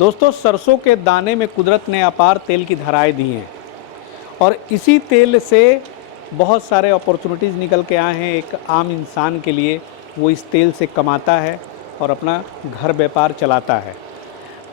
दोस्तों, सरसों के दाने में कुदरत ने अपार तेल की धाराएं दी हैं और इसी तेल से बहुत सारे अपॉर्चुनिटीज़ निकल के आए हैं। एक आम इंसान के लिए वो इस तेल से कमाता है और अपना घर व्यापार चलाता है।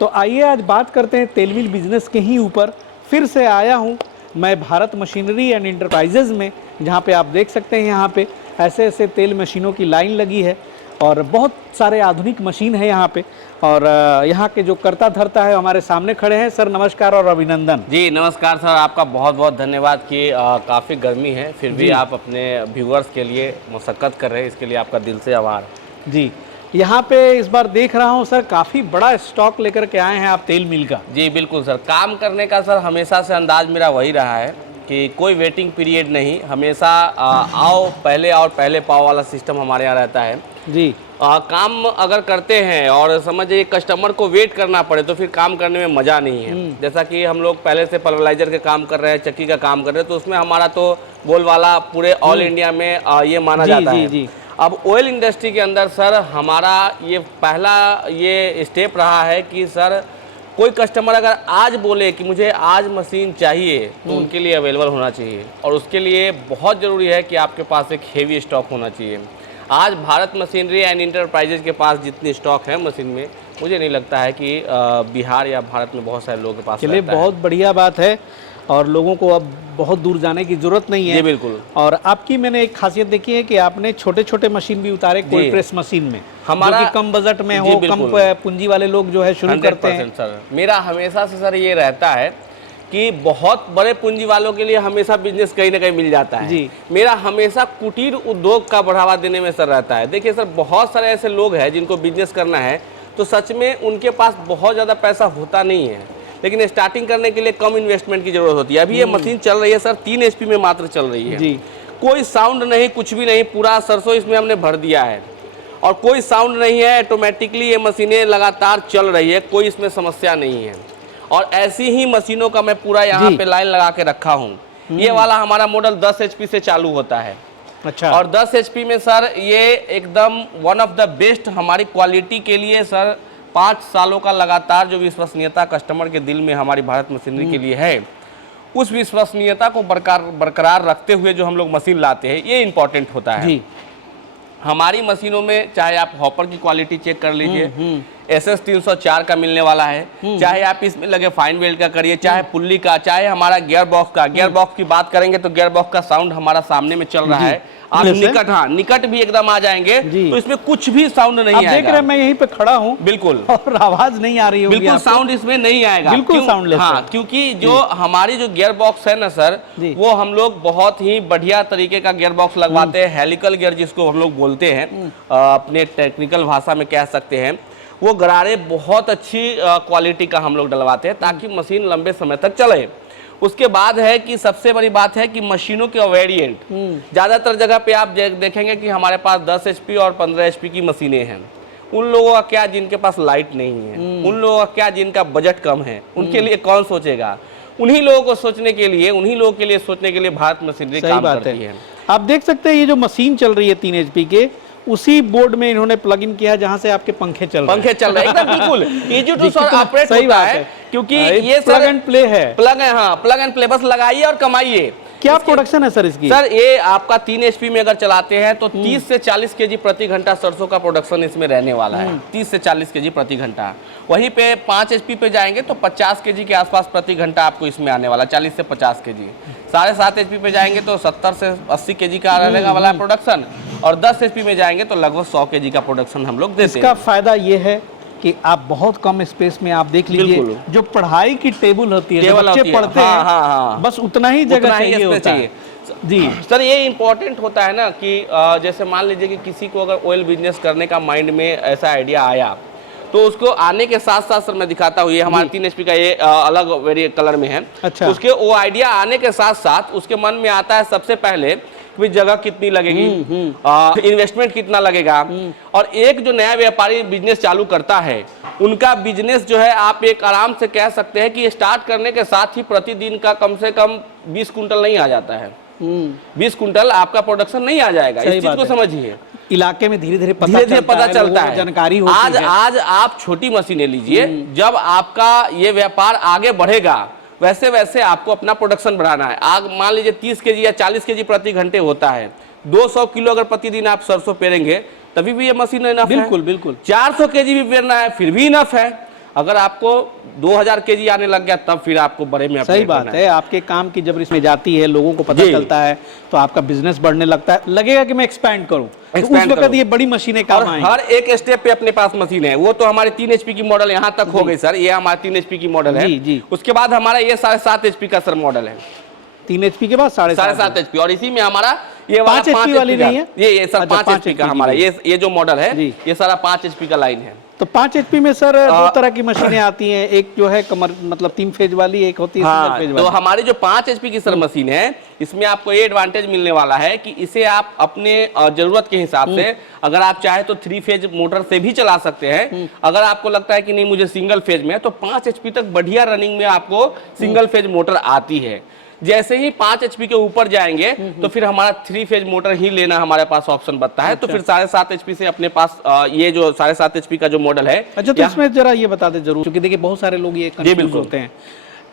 तो आइए आज बात करते हैं तेल मिल बिजनेस के ही ऊपर। फिर से आया हूँ मैं भारत मशीनरी एंड इंटरप्राइजेज़ में, जहाँ पे आप देख सकते हैं यहाँ पे ऐसे ऐसे तेल मशीनों की लाइन लगी है और बहुत सारे आधुनिक मशीन है यहाँ पे। और यहाँ के जो कर्ता धर्ता है हमारे सामने खड़े हैं। सर नमस्कार और अभिनंदन। जी नमस्कार सर, आपका बहुत बहुत धन्यवाद कि काफ़ी गर्मी है फिर भी आप अपने व्यूअर्स के लिए मशक्क़त कर रहे हैं, इसके लिए आपका दिल से आभार। जी, यहाँ पे इस बार देख रहा हूँ सर काफ़ी बड़ा स्टॉक लेकर के आए हैं आप तेल मिल का। जी बिल्कुल सर, काम करने का सर हमेशा से अंदाज मेरा वही रहा है कि कोई वेटिंग पीरियड नहीं, हमेशा आओ पहले पाओ वाला सिस्टम हमारे यहाँ रहता है। जी काम अगर करते हैं और समझिए कस्टमर को वेट करना पड़े तो फिर काम करने में मज़ा नहीं है। जैसा कि हम लोग पहले से पल्वराइजर के काम कर रहे हैं, चक्की का काम कर रहे हैं, तो उसमें हमारा तो बोलवाला पूरे ऑल इंडिया में ये माना जाता है। जी। अब ऑयल इंडस्ट्री के अंदर सर हमारा ये पहला ये स्टेप रहा है कि सर कोई कस्टमर अगर आज बोले कि मुझे आज मशीन चाहिए तो उनके लिए अवेलेबल होना चाहिए और उसके लिए बहुत ज़रूरी है कि आपके पास एक हेवी स्टॉक होना चाहिए। आज भारत मशीनरी एंड इंटरप्राइजेज के पास जितनी स्टॉक है मशीन में, मुझे नहीं लगता है कि बिहार या भारत में बहुत सारे लोगों के पास चलिए, बहुत बढ़िया बात है और लोगों को अब बहुत दूर जाने की जरूरत नहीं है। जी बिल्कुल। और आपकी मैंने एक खासियत देखी है कि आपने छोटे छोटे मशीन भी उतारे कोल्ड प्रेस मशीन में, हमारा जो कि कम बजट में हो, कम पूंजी वाले लोग जो है शुरू करते हैं। सर मेरा हमेशा से सर ये रहता है कि बहुत बड़े पूंजी वालों के लिए हमेशा बिजनेस कहीं ना कहीं मिल जाता है। जी। मेरा हमेशा कुटीर उद्योग का बढ़ावा देने में सर रहता है। देखिए सर, बहुत सारे ऐसे लोग हैं जिनको बिजनेस करना है तो सच में उनके पास बहुत ज़्यादा पैसा होता नहीं है, लेकिन स्टार्टिंग करने के लिए कम इन्वेस्टमेंट की जरूरत होती है। अभी ये मशीन चल रही है सर 3 HP में मात्र चल रही है। जी। कोई साउंड नहीं, कुछ भी नहीं, पूरा सरसों इसमें हमने भर दिया है और कोई साउंड नहीं है, ऑटोमेटिकली ये मशीनें लगातार चल रही है, कोई इसमें समस्या नहीं है। और ऐसी ही मशीनों का मैं पूरा यहाँ पे लाइन लगा के रखा हूँ। ये वाला हमारा मॉडल 10 HP से चालू होता है। अच्छा। और 10 HP में सर ये एकदम वन ऑफ द बेस्ट हमारी क्वालिटी के लिए सर 5 सालों का लगातार जो विश्वसनीयता कस्टमर के दिल में हमारी भारत मशीनरी के लिए है, उस विश्वसनीयता को बरकरार रखते हुए जो हम लोग मशीन लाते हैं ये इम्पोर्टेंट होता है। जी। हमारी मशीनों में चाहे आप हॉपर की क्वालिटी चेक कर लीजिए, SS 304 का मिलने वाला है, चाहे आप इसमें लगे फाइन वेल्ड का करिए, चाहे पुल्ली का, चाहे हमारा गियर बॉक्स का। गियर बॉक्स की बात करेंगे तो गियर बॉक्स का साउंड हमारा सामने में चल रहा है। आप निकट भी एकदम आ जाएंगे तो इसमें कुछ भी साउंड नहीं आएगा। देख रहे हैं मैं यहीं पे खड़ा हूँ बिल्कुल, और आवाज नहीं आ रही होगी, बिल्कुल साउंड इसमें नहीं आएगा, बिल्कुल साउंडलेस। हाँ, क्योंकि जो हमारी जो गियर बॉक्स है ना सर, वो हम लोग बहुत ही बढ़िया तरीके का गियर बॉक्स लगवाते हैं। हेलिकल गियर जिसको हम लोग बोलते हैं, अपने टेक्निकल भाषा में कह सकते हैं, वो गरारे बहुत अच्छी क्वालिटी का हम लोग डलवाते हैं ताकि मशीन लंबे समय तक चले। उसके बाद है कि सबसे बड़ी बात है कि मशीनों के वेरिएंट, ज़्यादातर जगह पे आप देखेंगे कि हमारे पास 10 HP और 15 HP की मशीनें हैं। उन लोगों का क्या जिनके पास लाइट नहीं है, उन लोगों का क्या जिनका बजट कम है, उनके लिए कौन सोचेगा? उन्हीं लोगों को सोचने के लिए, उन्हीं लोगों के लिए सोचने के लिए भारत मशीनरी काम करती है। आप देख सकते हैं ये जो मशीन चल रही है 3 HP के, उसी बोर्ड में इन्होंने प्लग इन किया जहां से आपके पंखे चल रहे हैं। एकदम बिल्कुल इजी टू सर ऑपरेट होता है, क्योंकि ये प्लग एंड प्ले है। प्लग है, हाँ, प्लग एंड प्ले, बस लगाइए और कमाइए। क्या प्रोडक्शन है सर इसकी? सर ये आपका 3 HP में अगर चलाते हैं तो 30 से 40 kg प्रति घंटा सरसों का प्रोडक्शन इसमें रहने वाला है। 30 से 40 kg प्रति घंटा। वहीं पे 5 HP पे जाएंगे तो 50 kg के आसपास प्रति घंटा आपको इसमें आने वाला, 40 से 50 kg। 7.5 HP पे जाएंगे तो 70 से 80 kg का रहने वाला प्रोडक्शन, और 10 HP में जाएंगे तो लगभग 100 kg का प्रोडक्शन हम लोग देते हैं। इसका फायदा ये है कि आप बहुत कम स्पेस में, आप देख लीजिए जो पढ़ाई की टेबल होती है, बच्चे पढ़ते हैं, बस उतना ही जगह चाहिए। जी सर, ये इम्पोर्टेंट होता है ना कि जैसे मान लीजिए कि किसी को अगर ऑयल बिजनेस करने का माइंड में ऐसा आइडिया आया तो उसको आने के साथ साथ सर मैं दिखाता हूँ, ये हमारे 3 HP का ये अलग वेरिएंट कलर में है। अच्छा। उसके वो आइडिया आने के साथ साथ उसके मन में आता है सबसे पहले कि जगह कितनी लगेगी, इन्वेस्टमेंट कितना लगेगा। और एक जो नया व्यापारी बिजनेस चालू करता है, उनका बिजनेस जो है आप एक आराम से कह सकते हैं कि स्टार्ट करने के साथ ही प्रतिदिन का कम से कम 20 कुंटल नहीं आ जाता है। 20 कुंटल आपका प्रोडक्शन नहीं आ जाएगा, इस चीज को समझिए। इलाके में धीरे धीरे पता चलता है, जानकारी होती है। आज आप छोटी मशीनें लीजिए, जब आपका ये व्यापार आगे बढ़ेगा वैसे वैसे आपको अपना प्रोडक्शन बढ़ाना है। आग मान लीजिए 30 केजी या 40 केजी प्रति घंटे होता है, 200 किलो अगर प्रतिदिन आप सरसों पेरेंगे तभी भी ये मशीन इनफ है। बिल्कुल बिल्कुल। 400 केजी भी पेरना है फिर भी इनफ है। अगर आपको 2000 केजी आने लग गया तब फिर आपको बड़े में। सही बात है, आपके काम की जब इसमें जाती है, लोगों को पता चलता है तो आपका बिजनेस बढ़ने लगता है, लगेगा कि मैं एक्सपैंड करूं, तो उस वक्त ये बड़ी मशीनें काम आएंगी। हर एक स्टेप पे अपने पास मशीन है। वो तो हमारे 3 HP की मॉडल यहाँ तक हो गई सर, ये हमारे 3 HP की मॉडल है। जी। उसके बाद हमारा ये 7.5 HP का सर मॉडल है। 3 HP के बाद 7.5 HP, और इसी में हमारा ये 5 HP वाली नहीं है, ये सर 5 HP का हमारा ये जो मॉडल है ये सारा 5 HP का लाइन है। तो 5 HP में सर 2 तरह की मशीनें आती हैं, एक जो है कमर मतलब 3 फेज वाली, एक होती है सिंगल फेज वाली। तो हमारी जो 5 HP की सर मशीन है, इसमें आपको ये एडवांटेज मिलने वाला है कि इसे आप अपने जरूरत के हिसाब से, अगर आप चाहे तो 3 फेज मोटर से भी चला सकते हैं। अगर आपको लगता है कि नहीं मुझे सिंगल फेज में है, तो 5 HP तक बढ़िया रनिंग में आपको सिंगल फेज मोटर आती है। जैसे ही 5 HP के ऊपर जाएंगे तो फिर हमारा 3 फेज मोटर ही लेना हमारे पास ऑप्शन बनता है। तो फिर 7.5 HP से अपने पास ये जो 7.5 HP का जो मॉडल है। अच्छा, तो इसमें जरा ये बता दे जरूर, क्योंकि देखिए बहुत सारे लोग ये कंफ्यूज होते हैं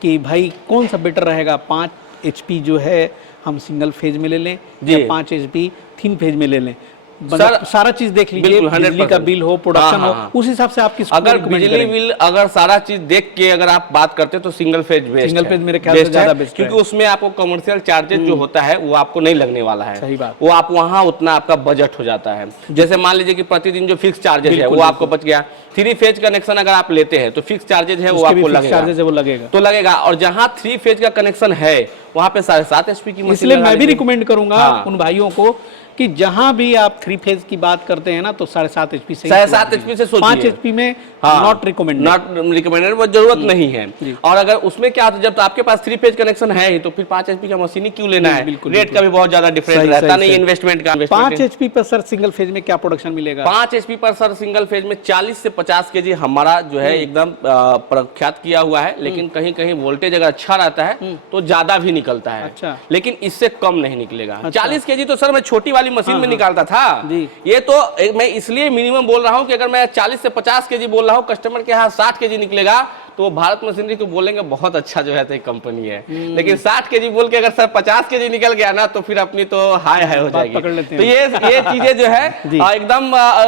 कि भाई कौन सा बेटर रहेगा, 5 HP जो है हम सिंगल फेज में ले लें या 5 HP 3 फेज में ले लें। सर सारा चीज देख लीजिए, बिजली का बिल हो, प्रोडक्शन हो, उस हिसाब से आपकी अगर बिजली बिल अगर सारा चीज देख के अगर आप बात करते हैं तो single phase best, single phase मेरे ख्याल से ज्यादा बेस्ट, क्योंकि उसमें आपको कमर्शियल चार्जेस जो होता है वो आपको नहीं लगने वाला है। सही बात। वो आप वहाँ उतना आपका बजट हो जाता है। जैसे मान लीजिए कि प्रतिदिन जो फिक्स चार्जेस है वो आपको बच गया। 3 फेज कनेक्शन अगर आप लेते हैं तो फिक्स चार्जेस है वो आपको लगेगा। और जहाँ 3 फेज का कनेक्शन है वहाँ पे 7.5 HP की मशीन। इसलिए मैं भी रिकमेंड करूंगा उन भाइयों को कि जहां भी आप 3 फेज की बात करते हैं ना तो 7.5 HP से 7.5 HP से सोचिए। 5 HP में नॉट रिकमेंडेड, वो जरूरत नहीं है। और अगर उसमें क्या होता है, जब तो आपके पास 3 फेज कनेक्शन है ही तो फिर 5 HP का मशीन ही क्यों लेना है। रेट का भी बहुत ज्यादा डिफरेंस रहता नहीं इन्वेस्टमेंट का। 5 HP पर सर सिंगल फेज में क्या प्रोडक्शन मिलेगा? 5 HP पर सर सिंगल फेज में 40 से 50 केजी हमारा जो है एकदम प्रख्यात किया हुआ है। लेकिन कहीं कहीं वोल्टेज अगर अच्छा रहता है तो ज्यादा भी निकलता है। अच्छा। लेकिन इससे कम नहीं निकलेगा। 40 केजी तो सर मैं छोटी वाली मशीन में निकालता था। ये तो मैं इसलिए मिनिमम बोल रहा हूं कि अगर मैं 40 से 50 केजी बोल रहा हूं, कस्टमर के यहाँ 60 केजी निकलेगा तो भारत मशीनरी को बोलेंगे बहुत अच्छा जो है तो कंपनी है। लेकिन 60 केजी बोल के अगर सर 50 केजी निकल गया ना तो फिर अपनी तो हाय हो जाएगी। तो ये चीजें जो है एकदम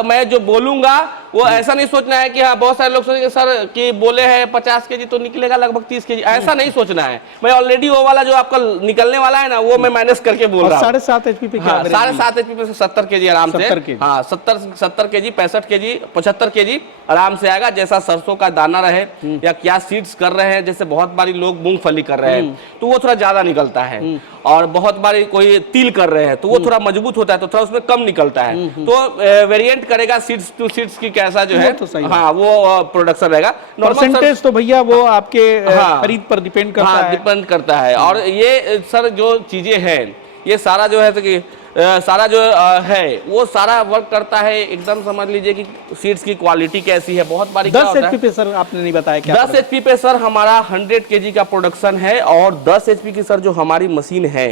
मैं जो बोलूंगा वो ऐसा नहीं सोचना है कि हाँ बहुत सारे लोग सोचेंगे सर कि बोले हैं 50 केजी तो निकलेगा लगभग 30 केजी, ऐसा नहीं सोचना है। मैं ऑलरेडी वो वाला जो आपका निकलने वाला है ना वो मैं माइनस करके बोल रहा हूँ। 7.5 HP पे 7.5 HP पे 70 केजी आराम से, हाँ 70 केजी 65 केजी 75 केजी आराम से आएगा। जैसा सरसों का दाना रहे या क्या सीड्स कर रहे हैं, जैसे बहुत बारी लोग मूंगफली कर रहे हैं तो वो थोड़ा ज्यादा निकलता है, और बहुत बारी कोई तिल कर रहे हैं तो वो थोड़ा मजबूत होता है तो थोड़ा उसमें कम निकलता है। तो वेरिएंट करेगा सीड्स टू सीड्स की कैसा जो है तो हाँ वो प्रोडक्शन रहेगा। परसेंटेज तो भैया वो आपके खरीद पर डिपेंड करता है। डिपेंड करता है। और ये सर जो चीजें हैं ये सारा जो है तो कि सारा जो है वो सारा वर्क करता है। एकदम समझ लीजिए कि सीड्स की क्वालिटी कैसी है। बहुत बारी 10 HP पे सर आपने नहीं बताया क्या? 10 HP पे सर हमारा 100 केजी का प्रोडक्शन है। और 10 HP की सर जो हमारी मशीन है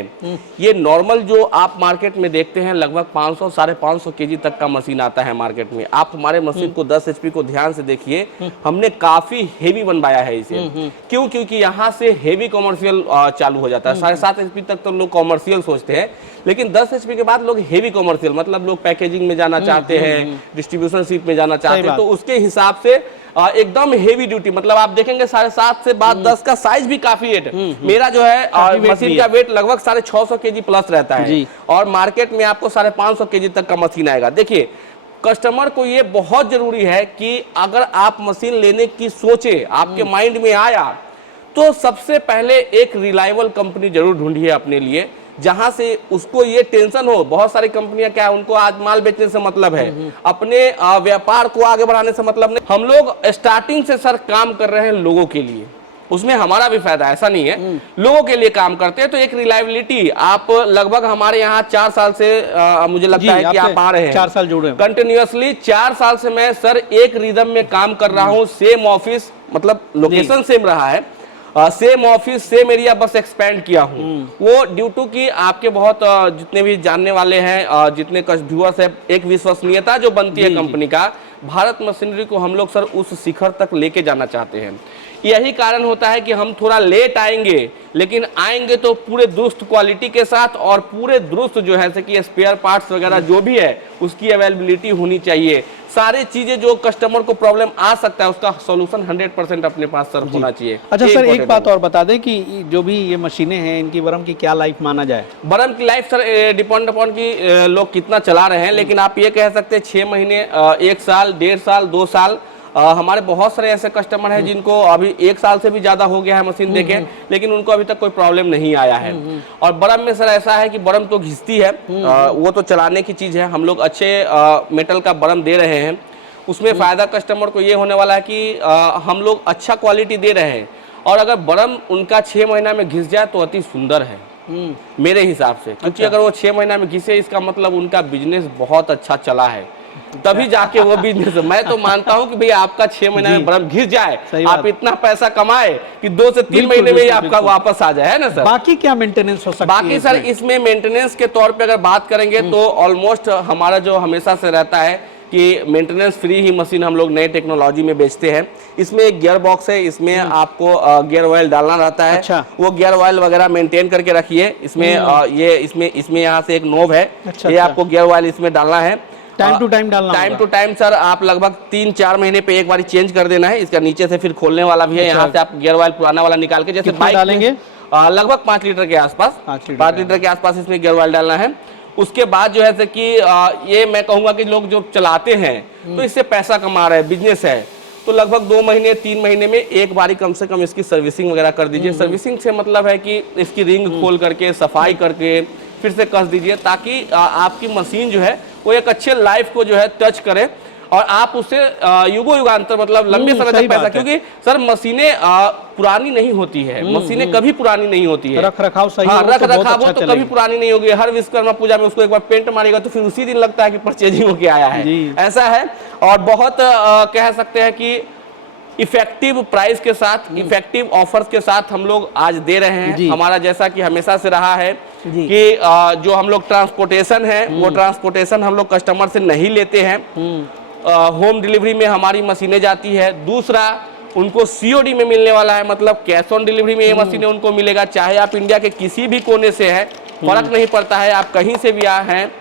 ये नॉर्मल जो आप मार्केट में देखते हैं लगभग 500 550 केजी तक का मशीन आता है मार्केट में। आप हमारे मशीन को 10 HP को ध्यान से देखिए, हमने काफी हेवी बनवाया है इसे। क्यों? क्योंकि यहाँ से हेवी कॉमर्शियल चालू हो जाता है। 7.5 HP तक तो लोग कॉमर्शियल सोचते हैं, लेकिन 10 HP के बाद लोग हेवी कॉमर्शियल मतलब लोग पैकेजिंग में जाना चाहते हैं, डिस्ट्रीब्यूशन शिप में जाना चाहते हैं, तो उसके हिसाब से एकदम हेवी ड्यूटी मतलब आप देखेंगे 7.5 से बाद 10 का साइज भी काफी है। मेरा जो है मशीन का वेट लगभग 650 केजी प्लस रहता है और मार्केट में आपको 550 केजी तक का मशीन आएगा। देखिए कस्टमर को ये बहुत जरूरी है कि अगर आप मशीन लेने की सोचे, आपके माइंड में आया तो सबसे पहले एक रिलायबल कंपनी जरूर ढूंढिए अपने लिए, जहां से उसको ये टेंशन हो। बहुत सारी कंपनियां क्या है, उनको आज माल बेचने से मतलब है, अपने व्यापार को आगे बढ़ाने से मतलब नहीं। हम लोग स्टार्टिंग से सर काम कर रहे हैं लोगों के लिए, उसमें हमारा भी फायदा ऐसा नहीं है, लोगों के लिए काम करते हैं। तो एक रिलायबिलिटी आप लगभग हमारे यहाँ 4 साल से मुझे लगता है कि आप आ रहे हैं, 4 साल जुड़े कंटिन्यूअसली 4 साल से मैं सर एक रिदम में काम कर रहा हूँ। सेम ऑफिस मतलब लोकेशन सेम रहा है, सेम ऑफिस सेम एरिया बस एक्सपेंड किया हूँ। वो ड्यू टू कि आपके बहुत जितने भी जानने वाले हैं, जितने व्यूअर्स है, एक विश्वसनीयता जो बनती है कंपनी का, भारत मशीनरी को हम लोग सर उस शिखर तक लेके जाना चाहते हैं। यही कारण होता है कि हम थोड़ा लेट आएंगे, लेकिन आएंगे तो पूरे दुरुस्त क्वालिटी के साथ और पूरे दुरुस्त जो है कि स्पेयर पार्ट्स वगैरह जो भी है उसकी अवेलेबिलिटी होनी चाहिए। सारी चीजें जो कस्टमर को प्रॉब्लम आ सकता है उसका सॉल्यूशन 100% अपने पास सर होना चाहिए। अच्छा सर, एक बात और बता दें कि जो भी ये मशीनें हैं इनकी बरम की क्या लाइफ माना जाए? बरम की लाइफ सर डिपेंड अपॉन कि लोग कितना चला रहे हैं, लेकिन आप ये कह सकते हैं 6 महीने, 1 साल, 1.5 साल, 2 साल। हमारे बहुत सारे ऐसे कस्टमर हैं जिनको अभी 1 साल से भी ज्यादा हो गया है मशीन देके, लेकिन उनको अभी तक कोई प्रॉब्लम नहीं आया है। और बरम में सर ऐसा है कि बरम तो घिसती है, वो तो चलाने की चीज है। हम लोग अच्छे मेटल का बरम दे रहे हैं, उसमें फायदा कस्टमर को ये होने वाला है कि हम लोग अच्छा क्वालिटी दे रहे हैं, और अगर बरम उनका 6 महीना में घिस जाए तो अति सुंदर है मेरे हिसाब से। क्योंकि अगर वो 6 महीना में घिसे इसका मतलब उनका बिजनेस बहुत अच्छा चला है, तभी जाके वो बिजनेस। मैं तो मानता हूं कि भाई आपका 6 महीने में बरम घिस जाए, आप इतना पैसा कमाए कि 2 से 3 महीने में ही आपका वापस आ जाए, है ना सर। बाकी क्या मेंटेनेंस हो सकती है? बाकी सर इसमें मेंटेनेंस के तौर पे अगर बात करेंगे तो ऑलमोस्ट हमारा जो हमेशा से रहता है कि मेंटेनेंस फ्री ही मशीन हम लोग नए टेक्नोलॉजी में बेचते हैं। इसमें एक गियर बॉक्स है, इसमें आपको गियर ऑयल डालना रहता है। अच्छा। वो गियर ऑयल वगैरह मेंटेन करके रखिए। इसमें ये इसमें यहाँ से एक नोब है। अच्छा, ये आपको गियर ऑयल इसमें डालना है, टाइम टू टाइम डालना, टाइम टू टाइम सर। आप लगभग 3-4 महीने पे एक बार चेंज कर देना है। इसका नीचे से फिर खोलने वाला भी है। यहाँ से आप गियर ऑयल पुराना वाला निकाल के, जैसे बाइक डालेंगे लगभग 5 लीटर के आसपास, 5 लीटर के आसपास इसमें गियर ऑयल डालना है। उसके बाद जो है कि ये मैं कहूंगा कि लोग जो चलाते हैं तो इससे पैसा कमा रहे हैं, बिजनेस है, तो लगभग 2 महीने 3 महीने में एक बारी कम से कम इसकी सर्विसिंग वगैरह कर दीजिए। सर्विसिंग से मतलब है कि इसकी रिंग खोल करके, सफाई करके फिर से कस दीजिए, ताकि आपकी मशीन जो है वो एक अच्छे लाइफ को जो है टच करे और आप उससे युगो युगांतर मतलब लंबे समय तक पैसा। क्योंकि सर मशीनें पुरानी नहीं होती है, मशीनें कभी पुरानी नहीं होती है। रख रखाव सही हो, रख रखाव अच्छा तो कभी पुरानी नहीं होगी। हर विश्वकर्मा पूजा में उसको एक बार पेंट मारेगा तो फिर उसी दिन लगता है कि परचेजिंग होके आया है, ऐसा है। और बहुत कह सकते हैं कि इफेक्टिव प्राइस के साथ, इफेक्टिव ऑफर्स के साथ हम लोग आज दे रहे हैं। हमारा जैसा कि हमेशा से रहा है कि जो हम लोग ट्रांसपोर्टेशन है वो ट्रांसपोर्टेशन हम लोग कस्टमर से नहीं लेते हैं। होम डिलीवरी में हमारी मशीनें जाती है। दूसरा, उनको सीओडी में मिलने वाला है, मतलब कैश ऑन डिलीवरी में ये मशीनें उनको मिलेगा। चाहे आप इंडिया के किसी भी कोने से हैं, फर्क नहीं पड़ता है, आप कहीं से भी आए हैं।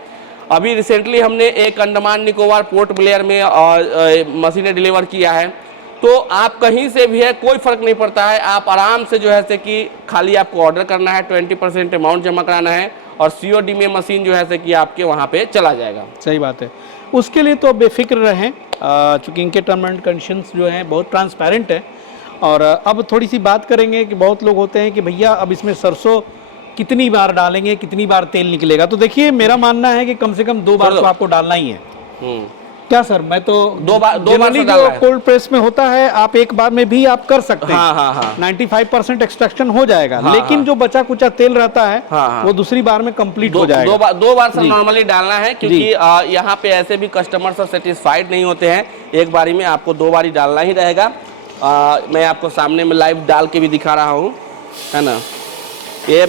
अभी रिसेंटली हमने एक अंडमान निकोबार पोर्ट ब्लेयर में मशीनें डिलीवर किया है, तो आप कहीं से भी है, कोई फर्क नहीं पड़ता है। आप आराम से जो है से कि खाली आपको ऑर्डर करना है, 20% अमाउंट जमा कराना है और सीओडी में मशीन जो है से कि आपके वहाँ पे चला जाएगा। सही बात है। उसके लिए तो बेफिक्र रहें, चूँकि इनके टर्म एंड कंडीशंस जो हैं बहुत ट्रांसपेरेंट है। और अब थोड़ी सी बात करेंगे कि बहुत लोग होते हैं कि भैया अब इसमें सरसों कितनी बार डालेंगे, कितनी बार तेल निकलेगा। तो देखिए मेरा मानना है कि कम से कम 2 बार तो आपको डालना ही है। क्या सर? मैं तो 2 बार जो कोल्ड प्रेस में होता है आप एक बार में भी आप कर सकते हैं। हाँ। 95% एक्सट्रैक्शन हो जाएगा। लेकिन जो बचा कुचा तेल रहता है वो दूसरी बार में कंप्लीट हो जाएगा। 2 बार सर नॉर्मली डालना है, क्योंकि यहाँ पे ऐसे भी कस्टमर सब सेटिस्फाइड नहीं होते हैं। एक बारी में आपको 2 बारी डालना ही रहेगा। मैं आपको सामने में लाइव डाल के भी दिखा रहा हूँ, है ना। ये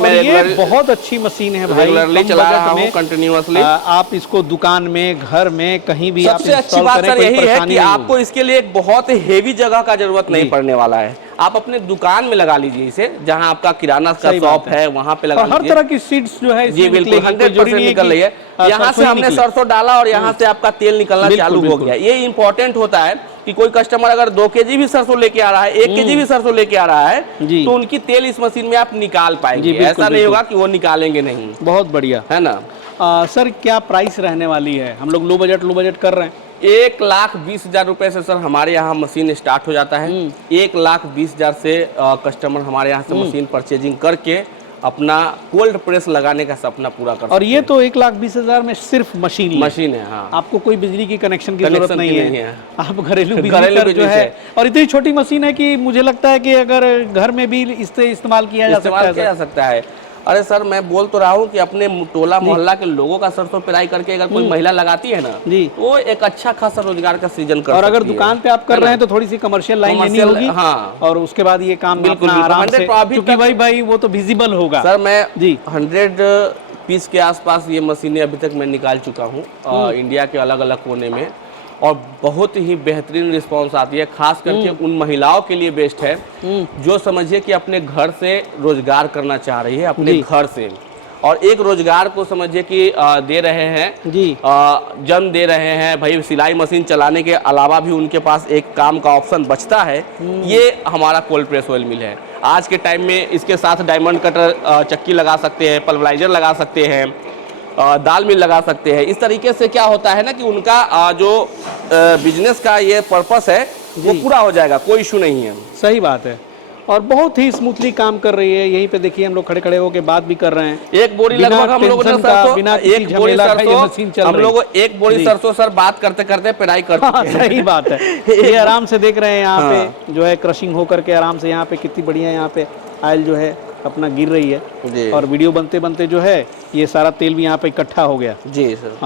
बहुत अच्छी मशीन है भाई, रेगुलरली चला रहा हूं कंटिन्यूअसली। आप इसको दुकान में, घर में, कहीं भी सबसे अच्छी बात सर यही है कि आपको इसके लिए एक बहुत हेवी जगह का जरूरत नहीं पड़ने वाला है। आप अपने दुकान में लगा लीजिए इसे, जहां आपका किराना का शॉप है वहां पे लगा लीजिए। हर तरह की सीड्स जो है जी बिल्कुल 100% निकल रही है। यहाँ से हमने सरसों डाला और यहाँ से आपका तेल निकलना चालू हो गया। ये इंपॉर्टेंट होता है कि कोई कस्टमर अगर 2 केजी भी सरसों लेके आ रहा है, 1 केजी भी सरसों लेके आ रहा है, तो उनकी तेल इस मशीन में आप निकाल पाएंगे। ऐसा नहीं होगा कि वो निकालेंगे नहीं। बहुत बढ़िया, है ना। सर क्या प्राइस रहने वाली है? हम लोग लो बजट कर रहे हैं। 1,20,000 रुपए से सर हमारे यहाँ मशीन स्टार्ट हो जाता है। 1,20,000 से कस्टमर हमारे यहाँ से मशीन परचेजिंग करके अपना कोल्ड प्रेस लगाने का सपना पूरा कर सकते हैं। और ये तो 1,20,000 में सिर्फ मशीन है। हाँ। आपको कोई बिजली की कनेक्शन की जरूरत नहीं है। आप घरेलू बिजली जो है, और इतनी छोटी मशीन है कि मुझे लगता है कि अगर घर में भी इससे इस्तेमाल किया जा सकता है। अरे सर मैं बोल तो रहा हूँ कि अपने टोला मोहल्ला के लोगों का सरसों पेराई करके अगर कोई महिला लगाती है ना जी, तो एक अच्छा खासा रोजगार का सृजन कर और अगर सकती है। दुकान पे आप कर रहे हैं तो थोड़ी सी कमर्शियल लाइन लेनी होगी, हाँ, और उसके बाद ये काम बिल्कुल अपना आराम से, 100 क्योंकि भाई वो तो विजिबल होगा। सर मैं जी 100 पीस के आसपास ये मशीनें अभी तक मैं निकाल चुका हूँ इंडिया के अलग अलग कोने में, और बहुत ही बेहतरीन रिस्पांस आती है। खास करके उन महिलाओं के लिए बेस्ट है जो समझिए कि अपने घर से रोजगार करना चाह रही है, अपने घर से, और एक रोजगार को समझिए कि दे रहे हैं जी, जन्म दे रहे हैं। भाई सिलाई मशीन चलाने के अलावा भी उनके पास एक काम का ऑप्शन बचता है, ये हमारा कोल्ड प्रेस ऑयल मिल है। आज के टाइम में इसके साथ डायमंड कटर चक्की लगा सकते हैं, पल्वराइजर लगा सकते हैं, दाल मिल लगा सकते हैं। इस तरीके से क्या होता है ना कि उनका जो बिजनेस का ये पर्पस है वो पूरा हो जाएगा, कोई इशू नहीं है। सही बात है, और बहुत ही स्मूथली काम कर रही है। यहीं पे देखिए हम लोग खड़े खड़े होकर बात भी कर रहे हैं। एक बोरी लगभग हम लोगों ने सरसों, एक बोरी सरसों हम लोग एक बोरी सरसों सर बात करते करते पेराई करते हैं। सही बात है। ये आराम से देख रहे हैं यहाँ पे जो है क्रशिंग होकर के आराम से यहाँ पे कितनी बढ़िया यहाँ पे आयल जो है अपना गिर रही है, और वीडियो बनते बनते जो है ये सारा तेल भी यहाँ पे इकट्ठा हो गया। जी सर,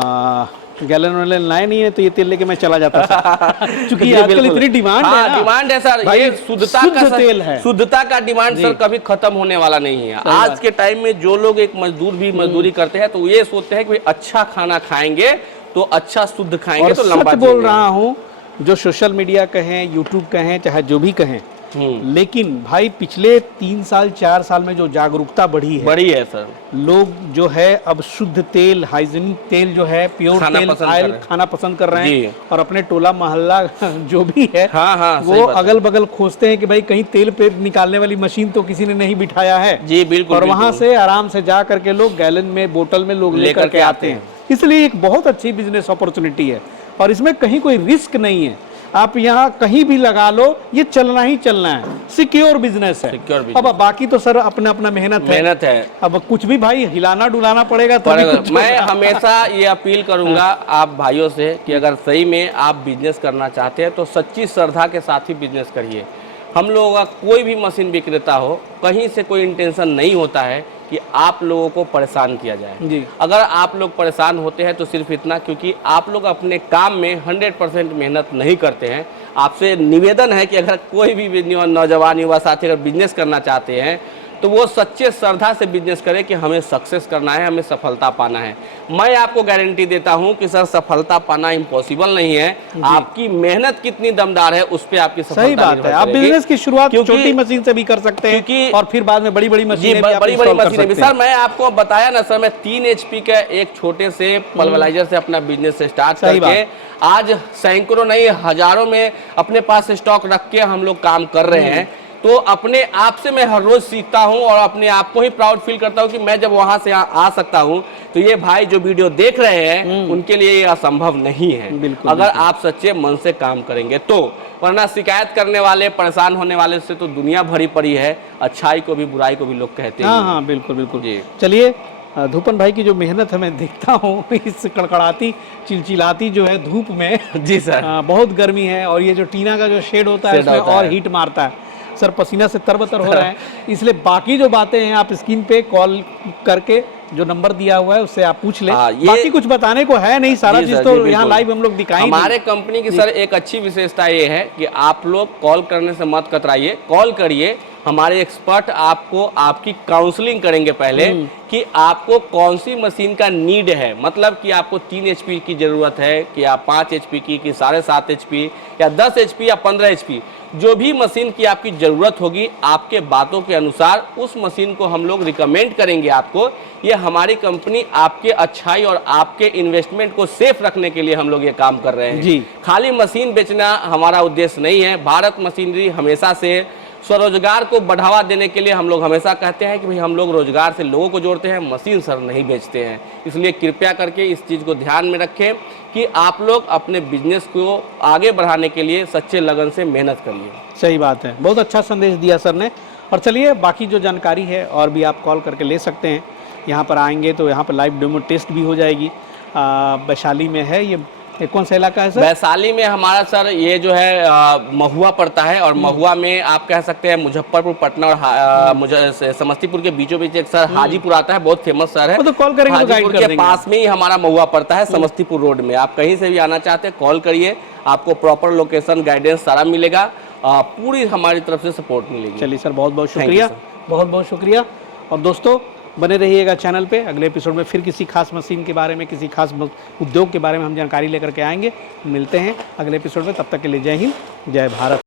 गैलन वैलन लाए नहीं है तो ये तेल लेके मैं चला जाता था क्योंकि आजकल इतनी डिमांड है ना, डिमांड है सर, ये शुद्धता का तेल है, शुद्धता का डिमांड सर कभी खत्म होने वाला नहीं है। आज के टाइम में जो लोग एक मजदूर भी मजदूरी करते हैं तो ये सोचते हैं कि अच्छा खाना खाएंगे तो अच्छा शुद्ध खाएंगे तो लंबा जिएंगे। बोल रहा हूँ जो सोशल मीडिया कहें, यूट्यूब कहें, चाहे जो भी कहें, लेकिन भाई पिछले 3 साल 4 साल में जो जागरूकता बढ़ी है सर, लोग जो है अब शुद्ध तेल, हाइजीनिक तेल जो है, प्योर तेल ऑयल खाना पसंद कर रहे हैं, और अपने टोला मोहल्ला जो भी है वो अगल बगल खोजते हैं कि भाई कहीं तेल पे निकालने वाली मशीन तो किसी ने नहीं बिठाया है। जी बिल्कुल, और वहां से आराम से जा करके लोग गैलन में, बोतल में लोग लेकर के आते हैं। इसलिए एक बहुत अच्छी बिजनेस अपॉर्चुनिटी है, और इसमें कहीं कोई रिस्क नहीं है। आप यहाँ कहीं भी लगा लो, ये चलना ही चलना है, सिक्योर बिजनेस है। अब बाकी तो सर अपना अपना मेहनत है। अब कुछ भी भाई हिलाना डुलाना पड़ेगा तो मैं हमेशा ये अपील करूंगा आप भाइयों से कि अगर सही में आप बिजनेस करना चाहते हैं तो सच्ची श्रद्धा के साथ ही बिजनेस करिए। हम लोगों का कोई भी मशीन विक्रेता हो, कहीं से कोई इंटेंशन नहीं होता है कि आप लोगों को परेशान किया जाए जी। अगर आप लोग परेशान होते हैं तो सिर्फ इतना क्योंकि आप लोग अपने काम में 100% मेहनत नहीं करते हैं। आपसे निवेदन है कि अगर कोई भी नौजवान युवा साथी अगर बिजनेस करना चाहते हैं तो वो सच्चे श्रद्धा से बिजनेस करें कि हमें सक्सेस करना है, हमें सफलता पाना है। मैं आपको गारंटी देता हूं कि सर सफलता पाना इम्पॉसिबल नहीं है। आपकी मेहनत कितनी दमदार है उस पे आपकी सफलता। सही बात है। आप बिजनेस की शुरुआत छोटी मशीन से भी कर सकते हैं और फिर बाद में बड़ी बड़ी मशीनें भी। सर मैं आपको बताया ना सर, मैं 3 HP के एक छोटे से पल्वराइजर से अपना बिजनेस स्टार्ट करके आज सैकड़ों नहीं हजारों में अपने पास स्टॉक रख के हम लोग काम कर रहे हैं। तो अपने आप से मैं हर रोज सीखता हूं और अपने आप को ही प्राउड फील करता हूं कि मैं जब वहां से आ सकता हूं तो ये भाई जो वीडियो देख रहे हैं उनके लिए ये असंभव नहीं है अगर आप सच्चे मन से काम करेंगे तो। वरना शिकायत करने वाले, परेशान होने वाले से तो दुनिया भरी पड़ी है। अच्छाई को भी बुराई को भी लोग कहते हैं। हाँ बिल्कुल बिल्कुल जी। चलिए धूपन भाई की जो मेहनत है मैं देखता हूँ इस कड़कड़ाती चिलचिलाती जो है धूप में जी सर, बहुत गर्मी है, और ये जो टीना का जो शेड होता है उसमें और हीट मारता है। सर पसीना से तरबतर हो रहा है, इसलिए बाकी जो बातें हैं आप स्क्रीन पे कॉल करके जो नंबर दिया हुआ है उससे आप पूछ लें। बाकी कुछ बताने को है नहीं, सारा चीज तो यहाँ लाइव हम लोग दिखाएंगे। हमारे कंपनी की सर एक अच्छी विशेषता ये है कि आप लोग कॉल करने से मत कतराइए, कॉल करिए। हमारे एक्सपर्ट आपको आपकी काउंसलिंग करेंगे पहले कि आपको कौन सी मशीन का नीड है, मतलब कि आपको 3 HP की जरूरत है कि आप 5 HP की, कि 7.5 HP या 10 HP या 15 HP, जो भी मशीन की आपकी ज़रूरत होगी आपके बातों के अनुसार उस मशीन को हम लोग रिकमेंड करेंगे आपको। ये हमारी कंपनी आपके अच्छाई और आपके इन्वेस्टमेंट को सेफ रखने के लिए हम लोग ये काम कर रहे हैं जी। खाली मशीन बेचना हमारा उद्देश्य नहीं है। भारत मशीनरी हमेशा से स्वरोजगार को बढ़ावा देने के लिए हम लोग हमेशा कहते हैं कि भाई हम लोग रोजगार से लोगों को जोड़ते हैं, मशीन सर नहीं बेचते हैं। इसलिए कृपया करके इस चीज़ को ध्यान में रखें कि आप लोग अपने बिजनेस को आगे बढ़ाने के लिए सच्चे लगन से मेहनत करिए। सही बात है, बहुत अच्छा संदेश दिया सर ने। और चलिए बाकी जो जानकारी है और भी आप कॉल करके ले सकते हैं। यहाँ पर आएंगे तो यहाँ पर लाइव डेमो टेस्ट भी हो जाएगी। वैशाली में है ये ये कौन सा इलाका है सर? वैशाली में हमारा सर ये जो है महुआ पड़ता है, और महुआ में आप कह सकते हैं मुजफ्फरपुर, पटना और समस्तीपुर के बीचों बीच एक सर हाजीपुर आता है, बहुत फेमस शहर है। तो कॉल करेंगे तो गाइड हाजीपुर कर के देंगे। पास में ही हमारा महुआ पड़ता है, समस्तीपुर रोड में। आप कहीं से भी आना चाहते हैं कॉल करिए, आपको प्रॉपर लोकेशन गाइडेंस सारा मिलेगा, पूरी हमारी तरफ से सपोर्ट मिलेगी। चलिए सर, बहुत बहुत शुक्रिया, बहुत बहुत शुक्रिया। और दोस्तों बने रहिएगा चैनल पे। अगले एपिसोड में फिर किसी खास मशीन के बारे में, किसी खास उद्योग के बारे में हम जानकारी लेकर के आएंगे। मिलते हैं अगले एपिसोड में, तब तक के लिए जय हिंद, जय भारत।